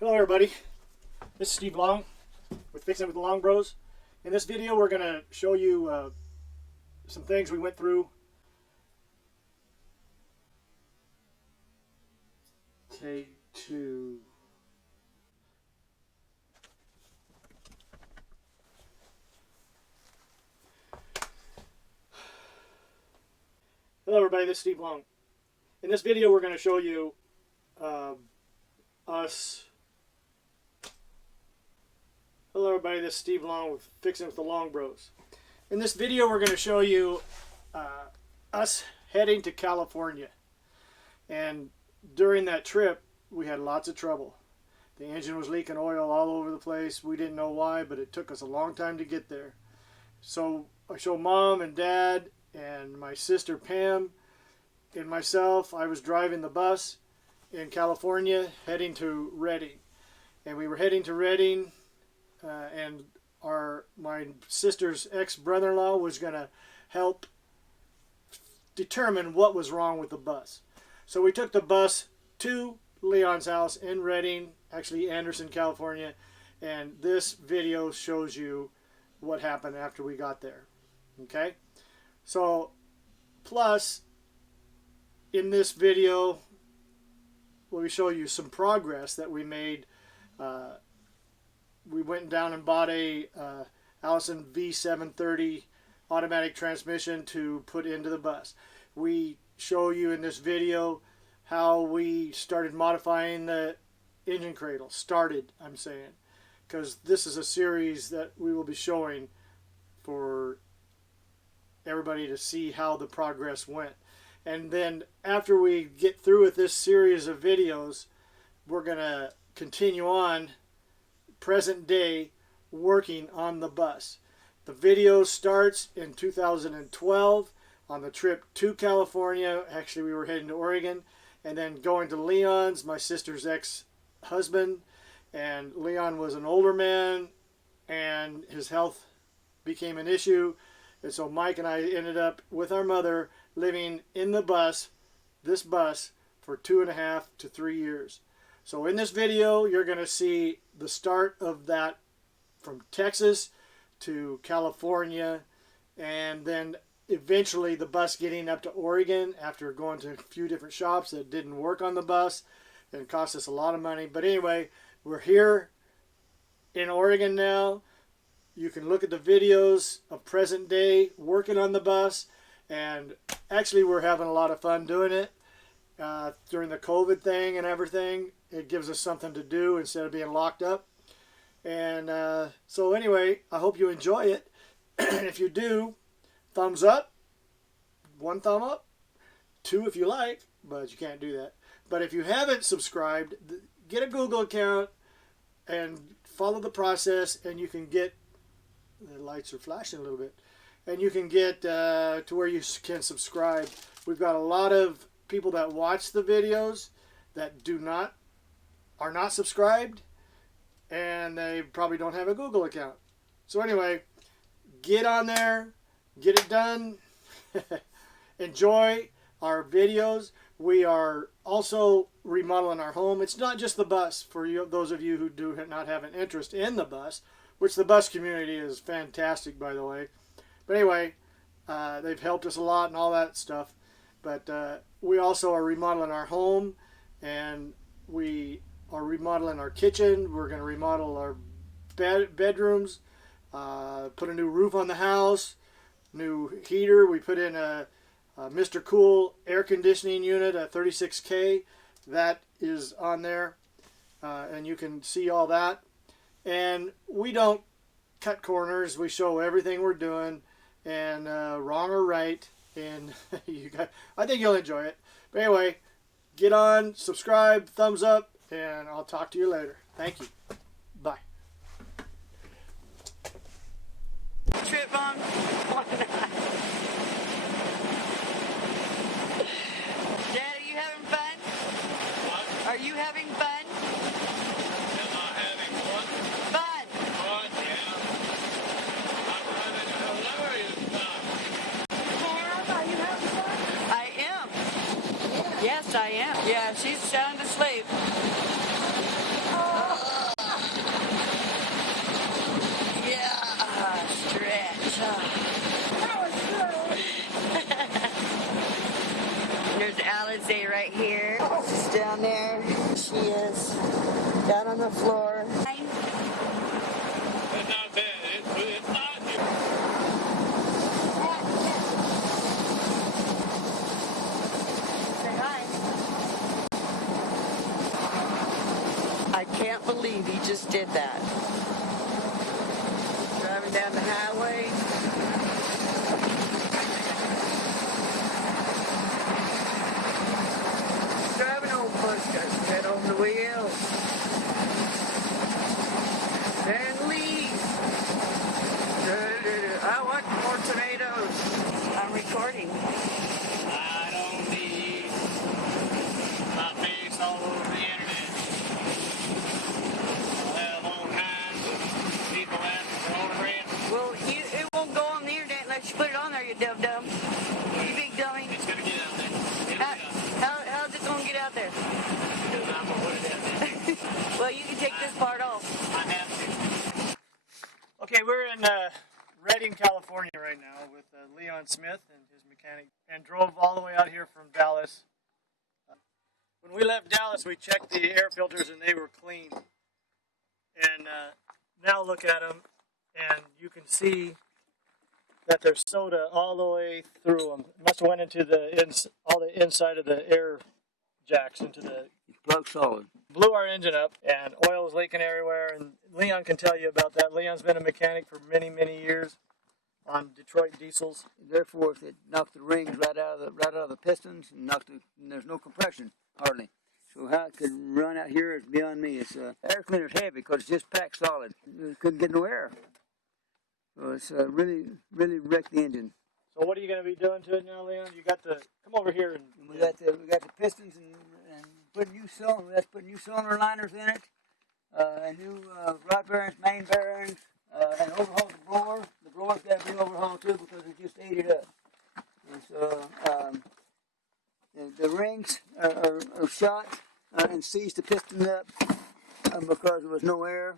Hello everybody, this is Steve Long with Fixing It with the Long Bros. In this video we're going to show you some things we went through. Take two. Hello everybody, this is Steve Long. In this video we're going to show you us. Hello everybody, this is Steve Long with Fixing It with the Long Bros. In this video we're going to show you us heading to California. And during that trip we had lots of trouble. The engine was leaking oil all over the place. We didn't know why, but it took us a long time to get there. So I show Mom and Dad and my sister Pam and myself. I was driving the bus in California heading to Redding. And we were heading to Redding. And my sister's ex-brother-in-law was going to help determine what was wrong with the bus. So we took the bus to Leon's house in Redding, actually Anderson, California, and this video shows you what happened after we got there. Okay? So, plus, in this video, we show you some progress that we made. We went down and bought a Allison V730 automatic transmission to put into the bus. We show you in this video how we started modifying the engine cradle. I'm saying, because this is a series that we will be showing for everybody to see how the progress went. And then after we get through with this series of videos, we're going to continue on present day working on the bus. The video starts in 2012 on the trip to California. Actually, we were heading to Oregon and then going to Leon's, my sister's ex-husband. And Leon was an older man and his health became an issue. And so Mike and I ended up with our mother living in the bus, this bus, for 2.5 to 3 years. So in this video, you're going to see the start of that from Texas to California, and then eventually the bus getting up to Oregon after going to a few different shops that didn't work on the bus and cost us a lot of money. But anyway, we're here in Oregon now. You can look at the videos of present day working on the bus, and actually we're having a lot of fun doing it. During the COVID thing and everything, it gives us something to do instead of being locked up. And so anyway, I hope you enjoy it. And if you do, thumbs up, 1 thumb up, 2 if you like, but you can't do that. But if you haven't subscribed, get a Google account and follow the process, and you can get, the lights are flashing a little bit, and you can get to where you can subscribe. We've got a lot of people that watch the videos that are not subscribed, and they probably don't have a Google account. So anyway, get on there, get it done. Enjoy our videos. We are also remodeling our home. It's not just the bus, for you, those of you who do not have an interest in the bus, which the bus community is fantastic, by the way. But anyway, they've helped us a lot and all that stuff. But we also are remodeling our home, and we are remodeling our kitchen. We're going to remodel our bedrooms, put a new roof on the house, new heater. We put in a Mr. Cool air conditioning unit, a 36K. That is on there, and you can see all that. And we don't cut corners. We show everything we're doing, and wrong or right. And I think you'll enjoy it. But anyway, get on, subscribe, thumbs up, and I'll talk to you later. Thank you. Bye. Trip, Mom. Dad, are you having fun? What? Are you having fun? Am I having what? Fun. Fun, yeah. I'm having a hilarious time. Pam, are you having fun? I am. Yes, I am. Yeah, she's sound asleep. Oh. There's Alize right here. She's down there. She is down on the floor. It's not bad. It's not. Say hi. I can't believe he just did that. Driving down the highway. Driving old bus got his head on the wheel. And leave. I want more tornadoes. I'm recording. I don't need my face all over the internet. I'll have all kinds of people asking for autographs. Well, it won't go on the internet unless you put it on there, you dum-dum. You big dummy. It's gonna get out there. It'll get out there. How's it gonna get out there? Because I'm gonna put it out there. Well, you can take this part off. I have to. Okay, we're in Redding, California right now with Leon Smith and his mechanic, and drove all the way out here from Dallas. When we left Dallas, we checked the air filters and they were clean. And now look at them, and you can see that there's soda all the way through them. It must have went into all the inside of the air jacks into the plug solid. Blew our engine up, and oil was leaking everywhere, and Leon can tell you about that. Leon's been a mechanic for many, many years on Detroit diesels. Therefore, it knocked the rings right out of the pistons, and and there's no compression hardly. So how it could run out here is beyond me. It's air cleaner's heavy because it's just packed solid. It couldn't get no air. So it's really wrecked the engine. So what are you going to be doing to it now, Leon? You got the come over here and We got the pistons and put new cylinder. Let's put new cylinder liners in it, and new rod bearings, main bearings, and overhaul the blower. The blower's got to be overhauled too because it just ate it up. And so the rings are shot and seized the piston up because there was no air.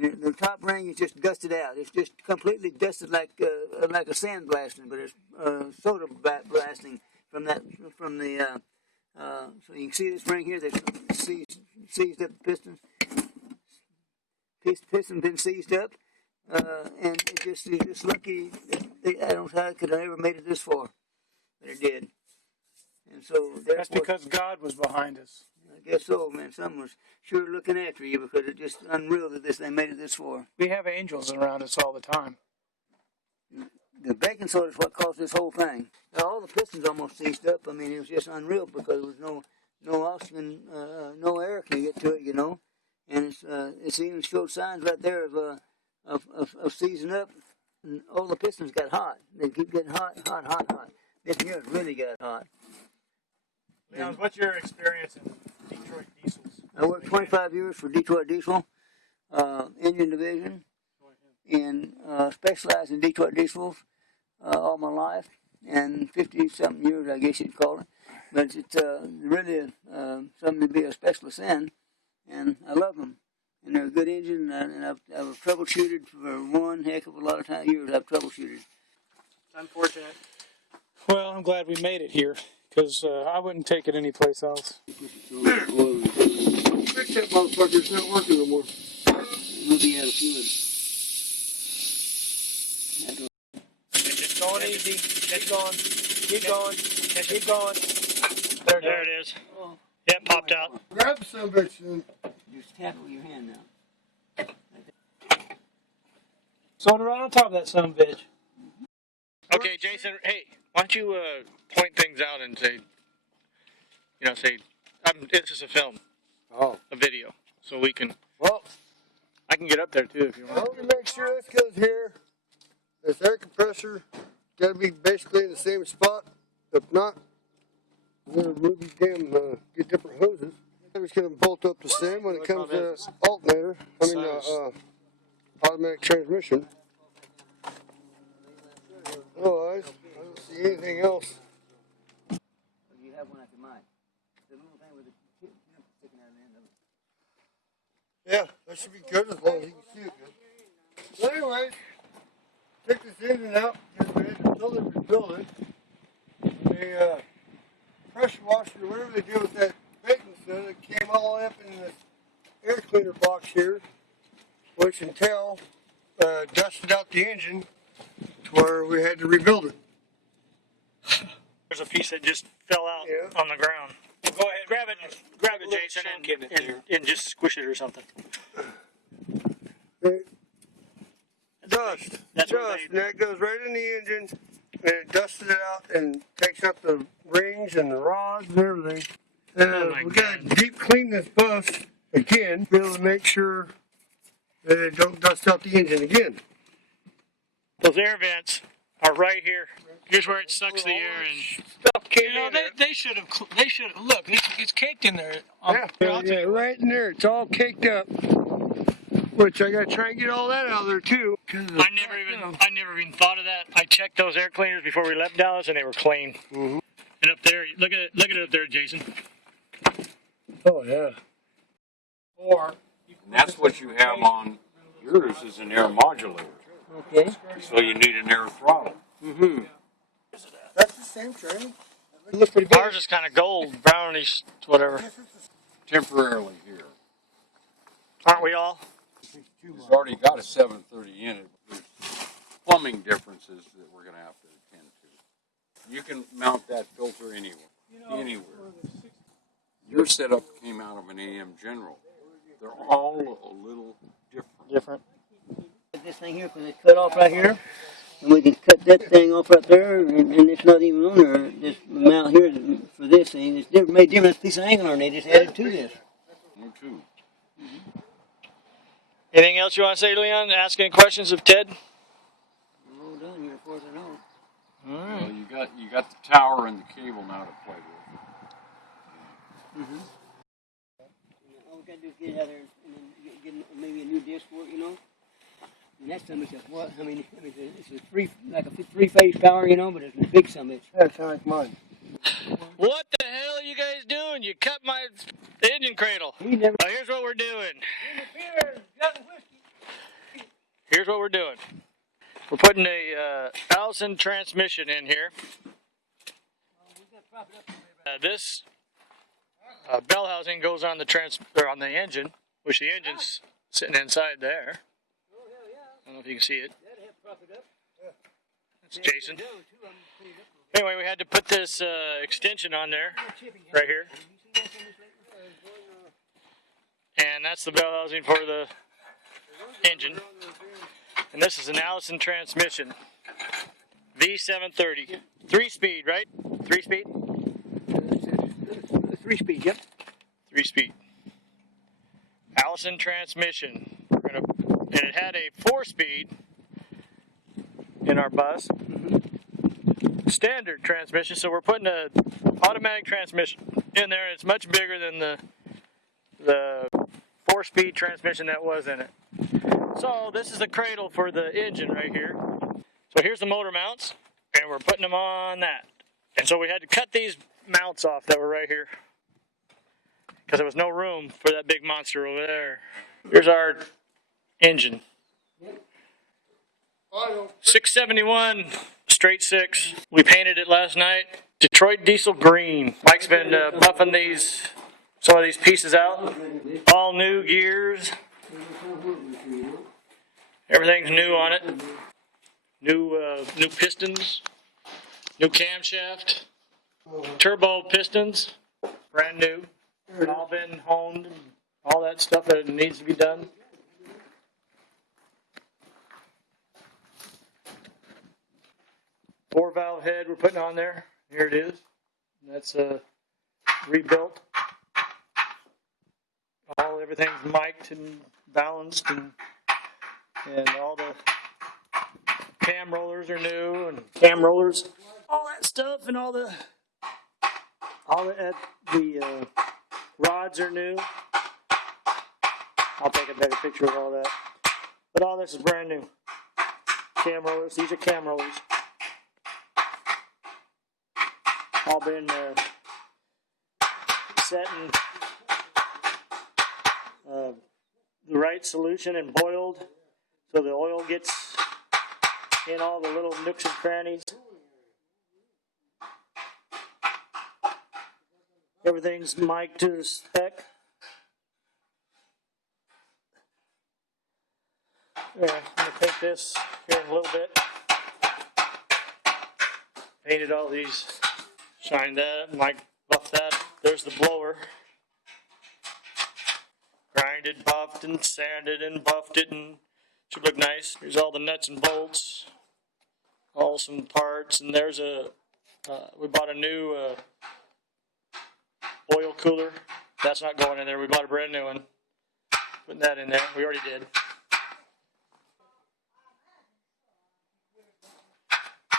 And the top ring is just gusted out. It's just completely dusted like a sand blasting, but it's soda blasting from the. So you can see this ring here that's seized up the pistons. Piston's been seized up, and it's just lucky. I don't know how it could have ever made it this far, but it did. And so that's because God was behind us. I guess so, man. Someone was sure looking after you because it's just unreal that they made it this far. We have angels around us all the time. The baking soda is what caused this whole thing. Now, all the pistons almost seized up. I mean, it was just unreal because there was no oxygen, no air can get to it, you know. And it's even showed signs right there of seizing up. And all the pistons got hot. They keep getting hot. This here really got hot. Leon, what's your experience in Detroit diesels? I worked 25 years for Detroit Diesel, engine division, and specialized in Detroit diesels all my life, and 50-something years, I guess you'd call it. But it's really something to be a specialist in, and I love them. And they're a good engine, and I've troubleshooted for one heck of a lot of years. I've troubleshooted. Unfortunate. Well, I'm glad we made it here, because I wouldn't take it anyplace else. Fix that motherfucker, it's not working no more. We'll be out of fluid. It's going easy. Keep going. Keep going. Keep going. There it is. Oh. Yeah, it popped out. Grab some bitch and Just tap it with your hand now. Soda right on top of that son of a bitch. Okay, Jason. Hey, why don't you point things out and say, this is a film, oh, a video, so we can. well, I can get up there too if you I want. want to make sure this goes here. This air compressor got to be basically in the same spot. If not, we're going to remove these damn, get different hoses. I'm just going to bolt up the same when it comes to alternator. Automatic transmission. Otherwise, I don't see anything else. You have one after mine. The little thing with the tip sticking out of the end of it. Yeah, that should be good as long as you can see it good. So anyways, take this engine out, get ready to build it. The pressure washer, or whatever they do with that baking soda, it came all up in this air cleaner box here, which until dusted out the engine to where we had to rebuild it. There's a piece that just fell out Yeah. on the ground. Well, go ahead. Grab it, Jason, and just squish it or something. Dust. That's what Dust. And that goes right in the engine, and it dusts it out and takes up the rings and the rods and everything. Oh my We got to God. deep clean this bus again, to be able to make sure that it don't dust out the engine again. Those air vents are right here. Here's where it sucks the air in. Stuff came You know, in there. they should have. Look. It's caked in there. Yeah, right in there. It's all caked up. Which I gotta try and get all that out of there too. I never even thought of that. I checked those air cleaners before we left Dallas, and they were clean. Mm-hmm. And up there, look at it up there, Jason. Oh yeah. And that's what you have on yours is an air modulator. Okay. So you need an air throttle. Mm-hmm. That's the same tray. It looks pretty good. Ours is kind of gold, brownish, whatever. Temporarily here. Aren't we all? It's already got a 730 in it. There's plumbing differences that we're going to have to attend to. You can mount that filter anywhere. Your setup came out of an AM General. They're all a little different. This thing here, because it's cut off right here, and we can cut that thing off right there, and it's not even on there. This amount here for this thing, it's made different piece of angle, and they just added to this. You too. Anything else you want to say, Leon? Ask any questions of Ted? I'm all done here, as far as I know. All right. Well, you got the tower and the cable now to play with. All we gotta do is get it out there and then get maybe a new disc for it, you know. And that's something that's what? I mean, it's a three-phase power, you know, but it's a big summit. That's like mine. What the hell are you guys doing? You cut my engine cradle. Here's what we're doing. Here's what we're doing. We're putting a Allison transmission in here. This bell housing goes on the engine, which the engine's sitting inside there. I don't know if you can see it. That's Jason. Anyway, we had to put this extension on there, right here. And that's the bell housing for the engine. And this is an Allison transmission. V730. 3-speed, right? 3-speed? 3-speed, yep. 3-speed. Allison transmission. And it had a 4-speed in our bus. Standard transmission, so we're putting a automatic transmission in there. It's much bigger than the 4-speed transmission that was in it. So this is the cradle for the engine right here. So here's the motor mounts, and we're putting them on that. And so we had to cut these mounts off that were right here because there was no room for that big monster over there. Here's our engine. 671 straight 6. We painted it last night. Detroit diesel green. Mike's been buffing some of these pieces out. All new gears. Everything's new on it. New pistons. New camshaft. Turbo pistons. Brand new. All been honed. And all that stuff that needs to be done. Four valve head we're putting on there. Here it is. That's rebuilt. Everything's mic'd and balanced, and all the cam rollers are new, and cam rollers, all that stuff, and all the rods are new. I'll take a better picture of all that. But all this is brand new. Cam rollers. These are cam rollers. All been set in the right solution and boiled so the oil gets in all the little nooks and crannies. Everything's mic'd to the spec. Yeah, I'm gonna paint this here in a little bit. Painted all these. Shined that, mic buffed that. There's the blower. Grinded, buffed, and sanded, and buffed it, and should look nice. Here's all the nuts and bolts. All some parts, and there's a, we bought a new oil cooler. That's not going in there. We bought a brand new one. Putting that in there. We already did.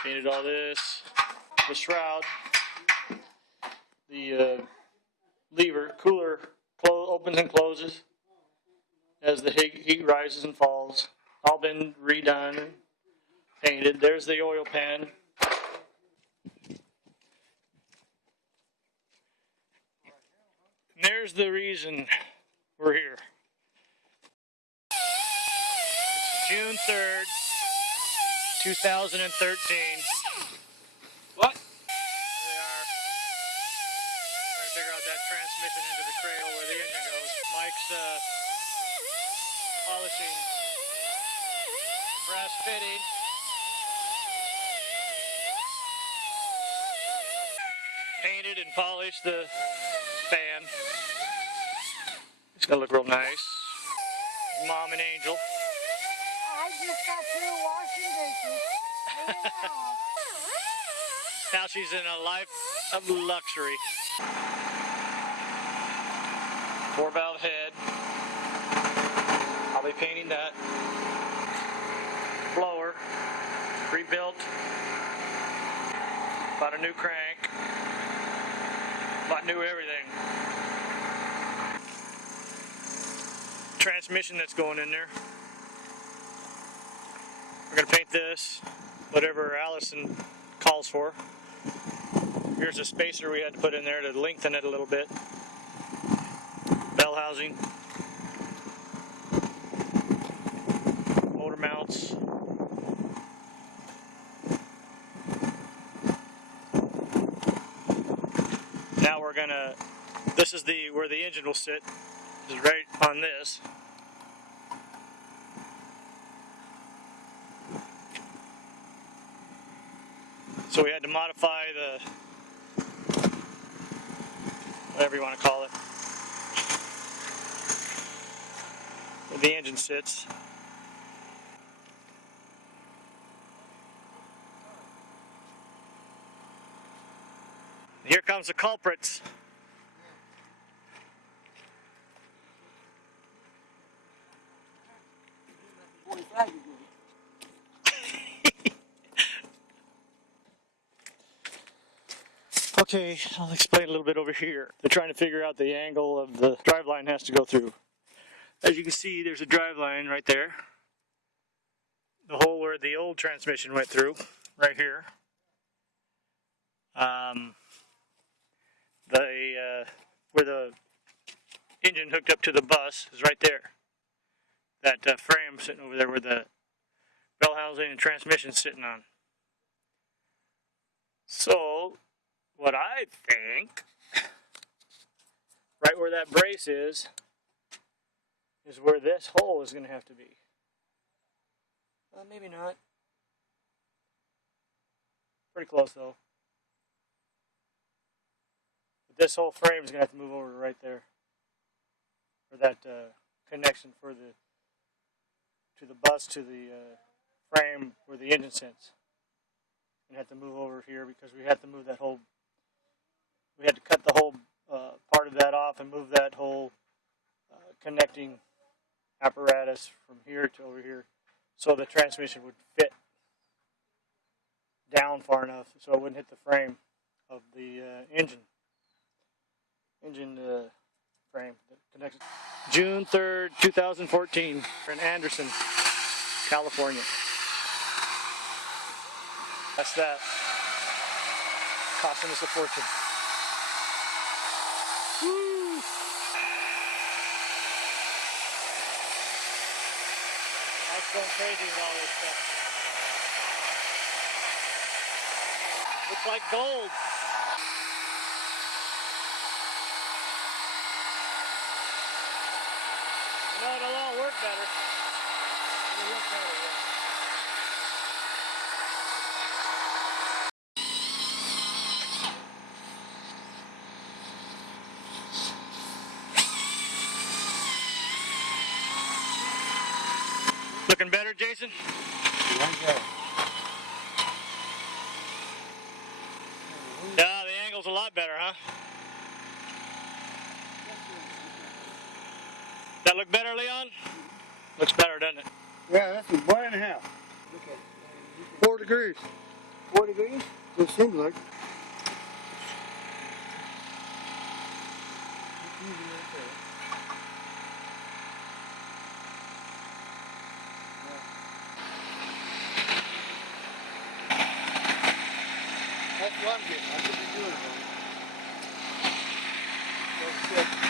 Painted all this. The shroud. The lever, cooler opens and closes as the heat rises and falls. All been redone and painted. There's the oil pan. And there's the reason we're here. It's June 3rd, 2013. What? There they are. Trying to figure out that transmission into the cradle where the engine goes. Mike's polishing brass fitting. Painted and polished the fan. It's gonna look real nice. Mom and Angel. I just got through washing dishes. Cleaning the house. Now she's in a life of luxury. 4-valve head. I'll be painting that. Blower. Rebuilt. Bought a new crank. Bought new everything. Transmission that's going in there. We're gonna paint this, whatever Allison calls for. Here's a spacer we had to put in there to lengthen it a little bit. Bell housing. Motor mounts. Now we're gonna, this is where the engine will sit, is right on this. So we had to modify the, whatever you want to call it, where the engine sits. Here comes the culprits. Okay, I'll explain a little bit over here. They're trying to figure out the angle of the driveline has to go through. As you can see, there's a driveline right there. The hole where the old transmission went through, right here. Where the engine hooked up to the bus is right there. That frame sitting over there where the bell housing and transmission sitting on. So, what I think, right where that brace is where this hole is going to have to be. Well, maybe not. Pretty close though. But this whole frame is going to have to move over right there. For that connection for to the bus to the frame where the engine sits. We have to move over here because we had to move that whole. We had to cut the whole part of that off and move that whole connecting apparatus from here to over here, so the transmission would fit down far enough so it wouldn't hit the frame of the engine frame that connects it. June 3rd, 2014, in Anderson, California. That's that. Costing us a fortune. Woo! I was going crazy with all this stuff. Looks like gold. No, it'll all work better. It'll work better, yeah. Looking better, Jason? Yeah, the angle's a lot better, huh? That look better, Leon? Looks better, doesn't it? Yeah, that's 1.5. 4 degrees. 4 degrees? It seems like. That's what I'm getting. I could be doing it wrong. That's good.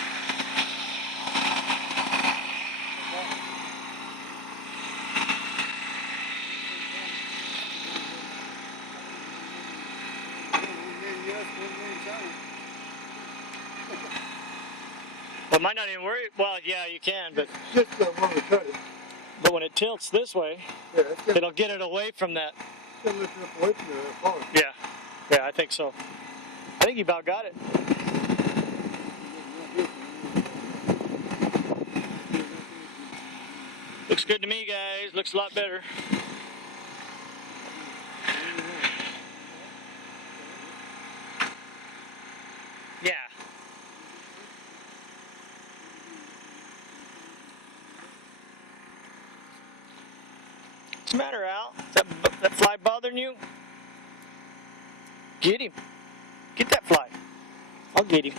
Well, it might not even worry. Well, yeah, you can, but Just when we cut it. when it tilts this way, Yeah, it's gonna, it'll get it away from that. it's gonna lift it up away from the farm. Yeah, yeah, I think so. I think you about got it. Looks good to me, guys. Looks a lot better. Yeah. What's the matter, Al? Is that fly bothering you? Get him. Get that fly. I'll get him.